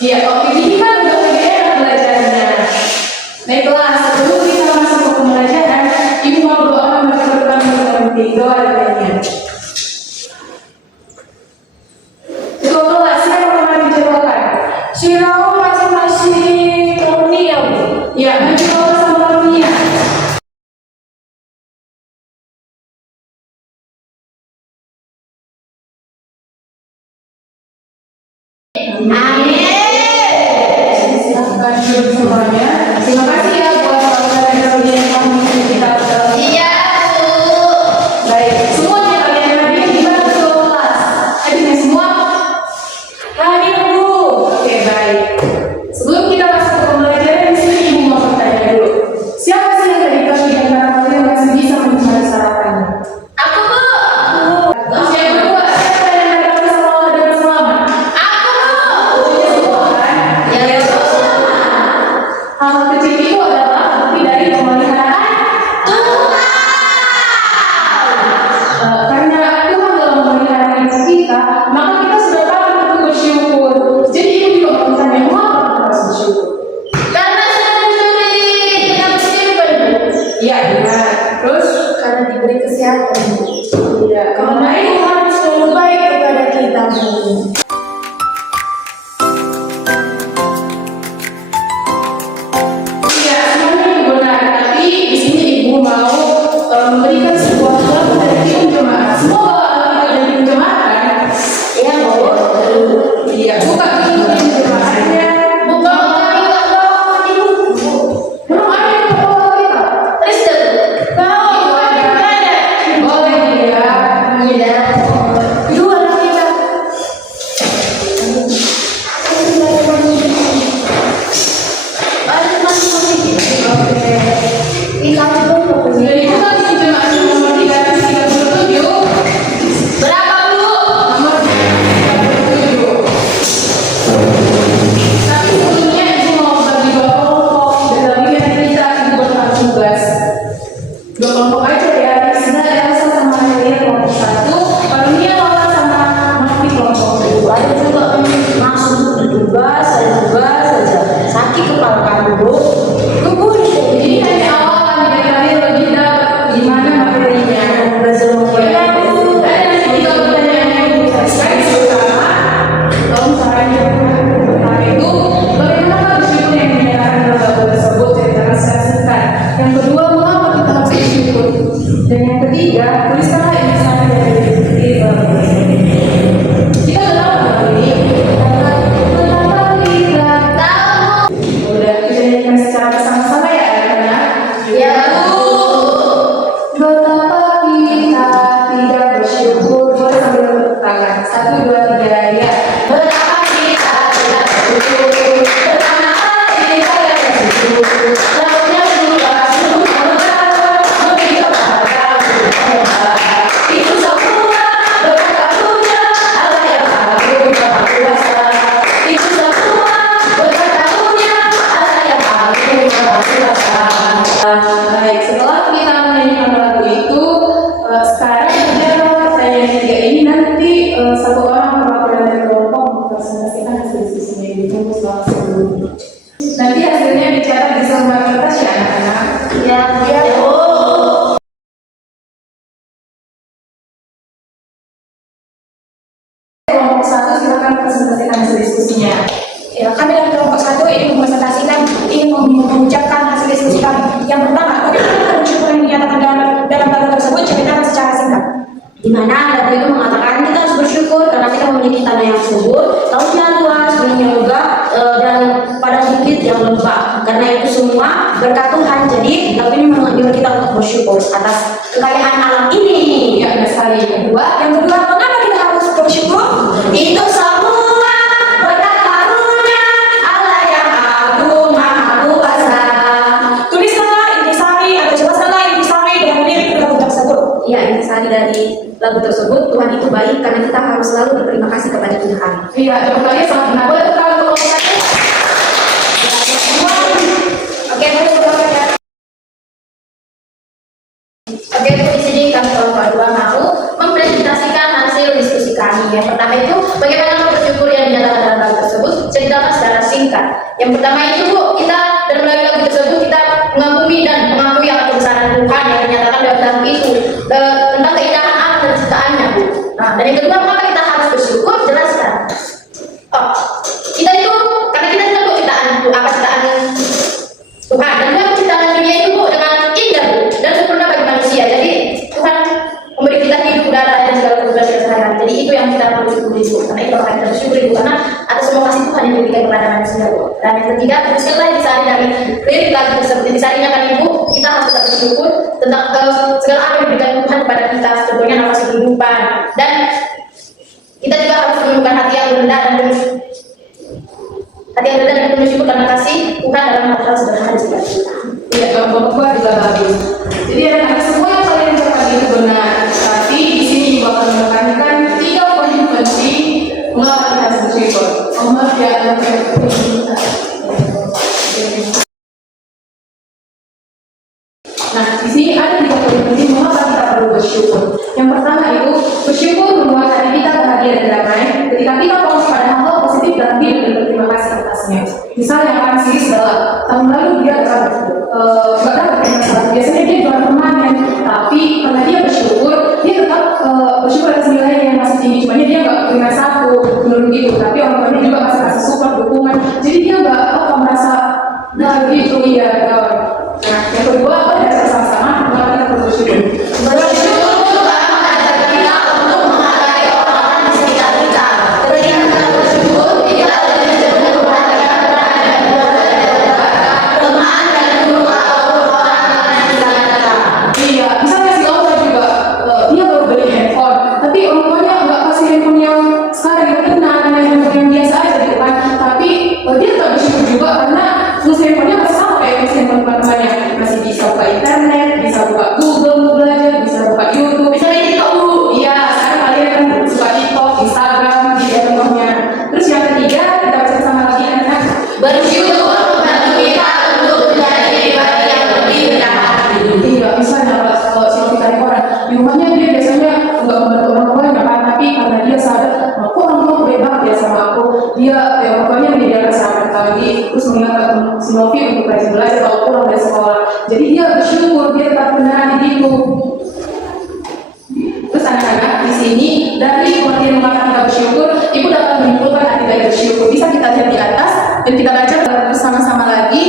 Iya, kalau ini kan udah lebih enak belajarnya. Baiklah, sebelum kita masuk ke pembelajaran, Ibu mau doakan bagi rekan-rekan doa adanya. Kedua kelas, saya mau dicobakan. Sirau masing-masing karunia, Bu. Ya, mencoba sama karunia. Amin. Silahkan duduk semuanya. Terima kasih ya buat saudara-saudara yang telah mengikuti kita. Iya, Bu. Baik, semuanya kalian hadir di mana kelas? Hadirnya semua? Hadir, Bu. Oke, baik. Sebelum kita masuk ke pembelajaran, di sini Ibu mau bertanya dulu. Siapa sih yang tadi pagi di antara kalian masih bisa mencari sarapannya? Aku, Bu. Terus yang kedua, siapa yang datang ke sekolah dengan selamat? Hal kecil itu adalah bukti dari pemeliharaan Tuhan. Karena Tuhan dalam memelihara hidup kita, maka kita sudah patut untuk bersyukur. Jadi Ibu juga mau bertanya, mengapa kita harus bersyukur? Karena sudah diberi dengan musibah, Ibu. Iya, benar. Terus karena diberi kesehatan, Ibu. Iya, karena itu harus selalu baik kepada kita, Bu. Memberikan sebuah lagu dari penjemaah. Semoga lagu dari penjemaah kan? Iya, Bu. Iya, buka itu penjemaahnya. Buka kita tahu Ibu. Belum ada yang tahu kita. Kristen. Tahu ada. Boleh ya. Iya. Dua lah kita. Ada masih oke. Kita coba dari Ya, ya, Bu. Kelompok satu silakan presentasikan hasil diskusinya. Ya, kami dari kelompok satu ingin mempresentasikan, ingin mengucapkan hasil diskusi kami. Yang pertama, bagaimana bersyukur yang dinyatakan dalam lagu tersebut, ceritakan secara singkat. Di mana lagu itu mengatakan kita harus bersyukur karena kita memiliki tanah yang subur, lautnya luas, gunungnya megah, dan padang bukit yang lembab. Karena itu semua berkat Tuhan. Jadi lagu ini menyuruh kita untuk bersyukur atas kekayaan alam ini. Ya, benar sekali. Yang kedua, mengapa kita harus bersyukur? Itu semua berkat karunia Allah yang agung maha kuasa. Tuliskanlah intisari atau jelaskanlah intisari dengan lirik lagu tersebut. Ya, intisari dari lagu tersebut, Tuhan itu baik karena kita harus selalu berterima kasih kepada Tuhan. Iya, tepuk tangannya sangat benar. Boleh tepuk tangan untuk kelompok satu? Oke, boleh berdoa ya. Oke, untuk di sini kami kelompok dua mau mempresentasikan hasil diskusi kami. Yang pertama itu bagaimana bersyukur yang dinyatakan dalam lagu tersebut, ceritakan secara singkat. Yang pertama itu Bu, kita dalam lagu tersebut kita mengagumi dan mengakui akan kebesaran Tuhan yang dinyatakan dalam lagu itu, tentang keindahan alam dan ciptaannya Bu. Nah, dan yang kedua, maka kita harus bersyukur, jelaskan. Oh, kita itu karena kita tahu ciptaan Tuhan, dan Tuhan menciptakan dunia itu Bu dengan indah Bu dan sempurna bagi manusia. Jadi Tuhan memberi kita hidup, udara dan segala kebutuhan kita sehari-hari. Jadi itu yang kita perlu syukuri Bu. Karena itu akan kita bersyukuri Bu, karena atas semua kasih Tuhan yang diberikan kepada manusia Bu. Dan yang ketiga, teruskanlah intisari dari lirik lagu tersebut. Intisarinya kan Ibu, kita harus tetap bersyukur tentang segala apa yang diberikan Tuhan kepada kita, sebetulnya nafas kehidupan. Dan kita juga harus menunjukkan hati yang rendah dan penuh syukur karena kasih Tuhan dalam hal sederhana juga kita. Iya, kelompok dua juga bagus. Jadi ada semua yang kalian ucapkan itu benar. Tapi di sini juga akan menekankan 3 poin penting mengapa kita harus bersyukur. Maaf ya, nah, di sini ada 3 poin penting mengapa kita perlu bersyukur. Yang pertama itu bersyukur membuat hati kita bahagia dan damai ketika kita fokus pada hal-hal positif dalam hidup dan berterima kasih atasnya. Misalnya kan sih setelah tahun lalu dia bahkan bermasalah. Biasanya dia jualan permanen, tapi karena dia bersyukur, dia tetap bersyukur atas nilainya yang masih tinggi. Cuma dia nggak dengan satu menurut gitu, tapi orang tuanya juga masih kasih support dukungan. Jadi dia nggak merasa gitu ya. Nah, yang kedua apa ya sama-sama maka kita perlu bersyukur. Bersyukur Tuhan mengajak kita untuk menghargai orang-orang di sekitar kita. Ketika kita bersyukur, kita lebih cenderung memperhatikan kelemahan dan kekurangan orang-orang di sekitar kita. Iya, misalnya si Laura juga dia baru beli handphone, tapi orang tuanya nggak kasih handphone yang sekarang yang tenang, handphone yang biasa aja gitu kan. Tapi dia tetap bersyukur juga karena fungsi handphonenya masih sama kayak fungsi handphone teman-temannya, masih bisa buka internet, bisa buka Google belajar, bisa buka YouTube, bisa main TikTok dulu. Iya, sekarang kalian kan suka TikTok, Instagram, di handphonenya. Terus yang ketiga kita baca bersama lagi anak. Bersyukur membantu kita untuk menjadi pribadi yang lebih rendah hati. Iya, misalnya kalau si Novita Rekoran, di rumahnya dia biasanya nggak membantu orang tuanya kan, tapi karena dia sadar, kok orang tua baik banget ya sama aku, dia orang tuanya menyediakan sarapan pagi, terus mengingatkan si Novi untuk rajin belajar kalau pulang dari sekolah. Jadi dia bersyukur, dia tetap beneran di situ. Terus anak-anak di sini dari pengertian mengapa kita bersyukur, ibu dapat menyimpulkan arti dari bersyukur. Bisa kita lihat di atas dan kita baca bersama-sama lagi.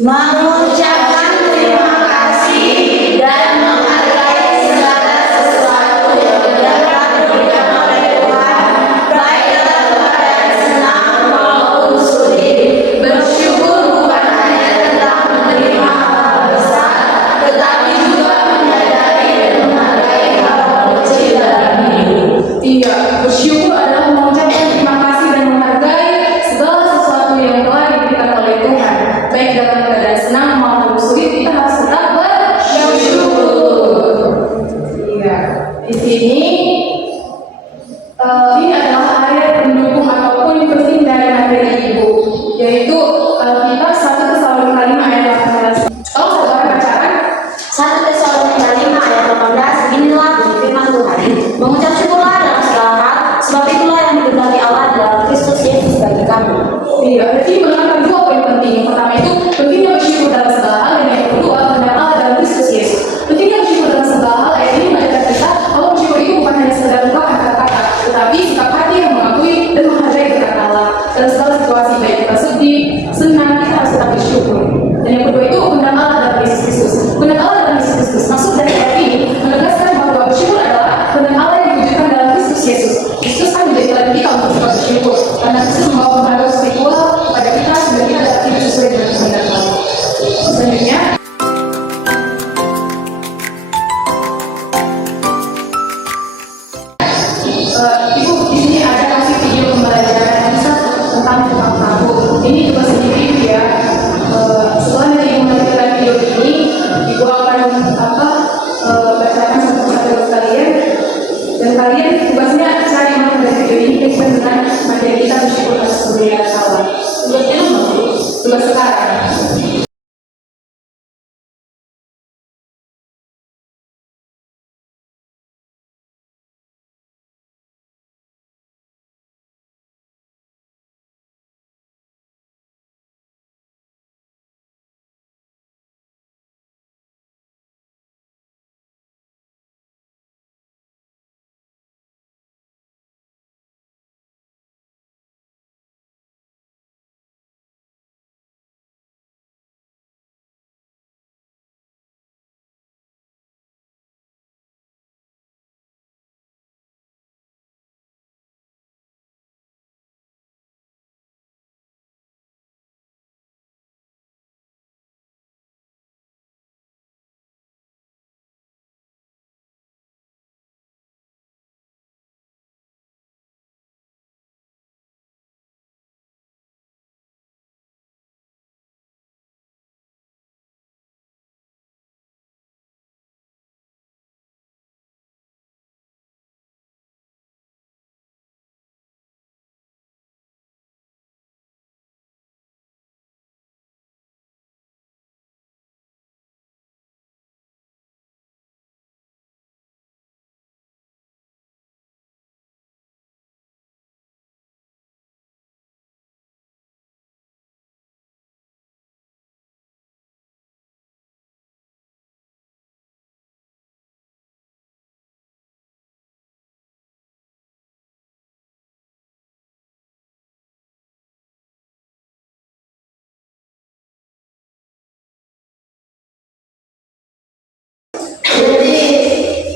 Mengucapkan terima kasih dan menghargai segala sesuatu yang dapat diberikan oleh Tuhan, baik dalam keadaan senang maupun sulit. Bersyukur bukan hanya tentang menerima hal besar, tetapi juga menyadari dan menghargai hal kecil dalam hidup. Iya, bersyukur adalah mengucapkan terima kasih dan menghargai segala sesuatu yang telah diberikan oleh Tuhan. Baik dalam keadaan senang maupun sulit, kita harus tetap bersyukur. Iya, di sini ini adalah ayat pendukung ataupun penting dari materi ibu, yaitu kita 1 Tesalonika 5 ayat 18. Kalau satu orang bacakan, 1 Tesalonika 5 ayat 18, beginilah bunyi firman Tuhan. Mengucap syukurlah dalam segala hal, sebab itulah yang dikehendaki Allah dalam Kristus Yesus bagi kami. iya, jadi menekankan 2 poin penting. Yang pertama itu pentingnya bersyukur dalam segala hal, dan yang kedua terdapat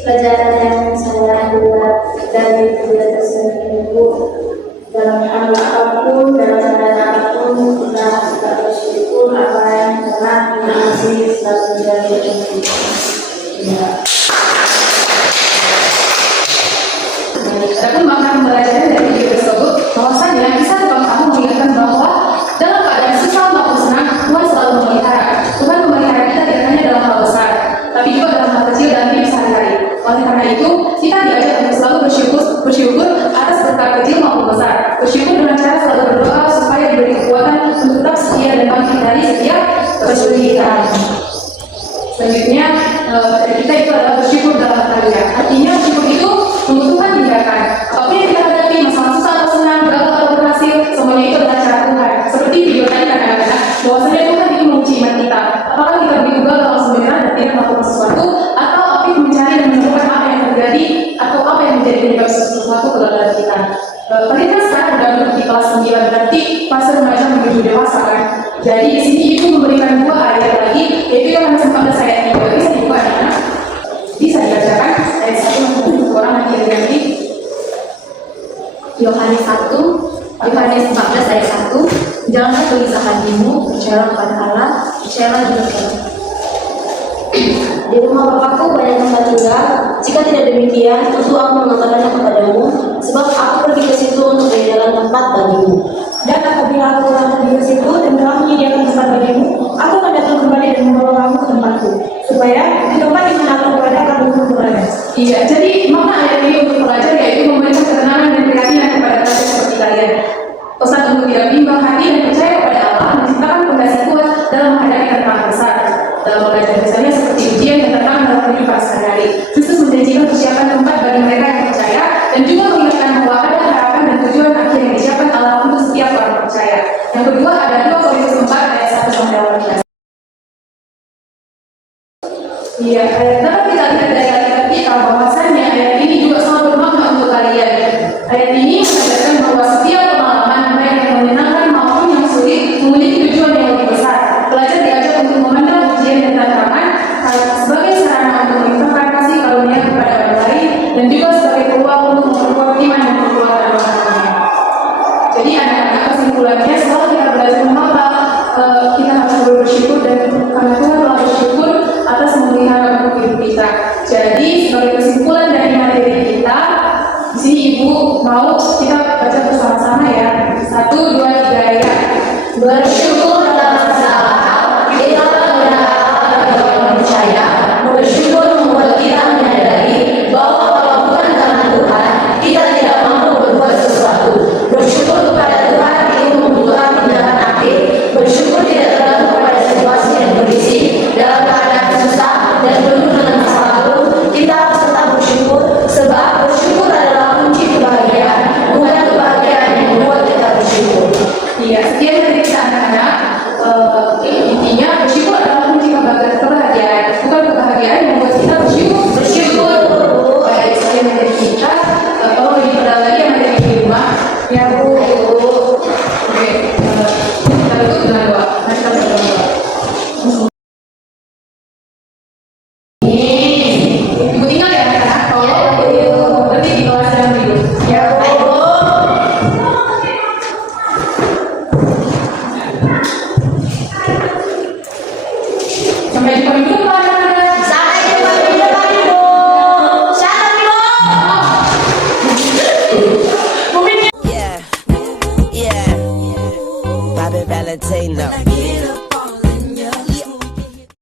pelajaran yang saya buat dari kuliah tersebut Ibu, dalam hal apapun, dalam keadaan apapun, kita tetap bersyukur apa yang telah kita kasih selalu menjadi ya. Adapun makna pembelajaran dari video tersebut, bahwasanya kisah tentang kamu mengingatkan bahwa dalam keadaan susah maupun senang, Tuhan selalu memelihara. Tuhan memelihara kita tidak hanya dalam hal besar, tapi juga dalam hal kecil dan hidup sehari-hari. Oleh karena itu, kita diajak untuk selalu bersyukur atas berkat kecil maupun besar. Bersyukur dengan cara selalu berdoa supaya diberi kekuatan untuk tetap setia dan bangkit dari setiap kesulitan. Selanjutnya, dari kita itu adalah bersyukur dalam kalian. Artinya bersyukur itu membutuhkan tindakan. Apapun yang kita hadapi, masalah susah atau senang, gagal atau berhasil, semuanya itu adalah cara Tuhan. Seperti video tadi kata-kata, bahwasanya Tuhan itu menguji iman kita. Apakah kita begitu gagal langsung menyerah dan tidak melakukan sesuatu, atau aktif mencari dan menemukan apa yang terjadi, atau apa yang menjadi penyebab sesuatu kegagalan kita. Kita sekarang sudah di kelas 9, berarti fase remaja menuju dewasa kan. Jadi di sini ibu memberikan 2 ayat lagi, yaitu Yohanes 14 ayat 3. Bisa dibuka anak? Bisa dibacakan ayat 1 untuk orang yang lagi. Yohanes 14 ayat 1. Janganlah gelisah hatimu, percayalah kepada Allah, percayalah juga kepadaku. Di rumah Bapakku banyak tempat tinggal. Jika tidak demikian, tentu aku mengatakannya kepadamu, sebab aku pergi ke situ untuk menyediakan tempat bagimu. Dan apabila aku telah pergi ke situ dan telah menyediakan tempat bagimu, aku akan datang kembali dan membawa kamu ke tempatku, supaya di tempat di mana aku berada, kamu pun berada. Iya, jadi makna ayat ini untuk pelajar yaitu memberikan ketenangan dan keyakinan kepada pelajar seperti kalian. Pesan untuk tidak bimbang hati dan percaya kepada Allah menciptakan fondasi kuat dalam menghadapi tantangan besar. Dalam belajar misalnya seperti ujian dan tantangan dalam kehidupan sehari-hari. Kristus menjanjikan persiapan tempat bagi mereka yang percaya dan juga mengingatkan bahwa ada harapan dan tujuan akhir yang disiapkan Allah untuk setiap orang percaya. Yang kedua ada 2 Korintus 4 ayat 1 sampai 18. Iya, dapat kita lihat dari ayat kita bahwasannya ayat ini juga sangat bermakna untuk kalian. Ayat ini mengajarkan bahwa setiap pengalaman baik yang menyenangkan maupun yang sulit memiliki tujuan yang lebih besar. Pelajar diajak untuk memandang ujian dan tantangan sebagai sarana untuk meningkatkan kasih karunia kepada orang lain dan juga sebagai peluang untuk memperkuat iman dan kekuatan orang-orangnya. Jadi anak-anak kesimpulannya setelah kita belajar mengapa kita harus selalu bersyukur dan karena Tuhan telah bersyukur atas memelihara untuk hidup kita. Jadi sebagai kesimpulan dari materi kita, di sini ibu mau kita baca bersama-sama ya. 1, 2, 3 ya. Bersyukur dalam segala hal, kita benar-benar percaya. Bersyukur membuat kita menyadari bahwa kalau bukan karena Tuhan, kita tidak mampu berbuat sesuatu. Bersyukur kepada Tuhan itu membutuhkan tindakan aktif. Bersyukur tidak tergantung pada situasi yang kondisi. Dalam keadaan susah dan penuh dengan masalah lalu, kita harus tetap bersyukur, sebab bersyukur adalah kunci kebahagiaan, bukan kebahagiaan yang membuat kita bersyukur. Iya, sekian dari kita anak-anak. Intinya bersyukur adalah kunci kebahagiaan, bukan kebahagiaan yang membuat kita bersyukur. Baik, sekian dari kita. Kalau lebih pada lagi yang ada di rumah, ya Bu. Oke, kita tutup dengan doa. Mari kita berdoa. Ibu tinggal ya anak-anak. Kalau nanti di kelas sedang dulu. Ya Bu. Sampai jumpa minggu depan. Sampai jumpa minggu depan, Ibu. Shalom, Ibu. Yeah, yeah. Bobby Valentino.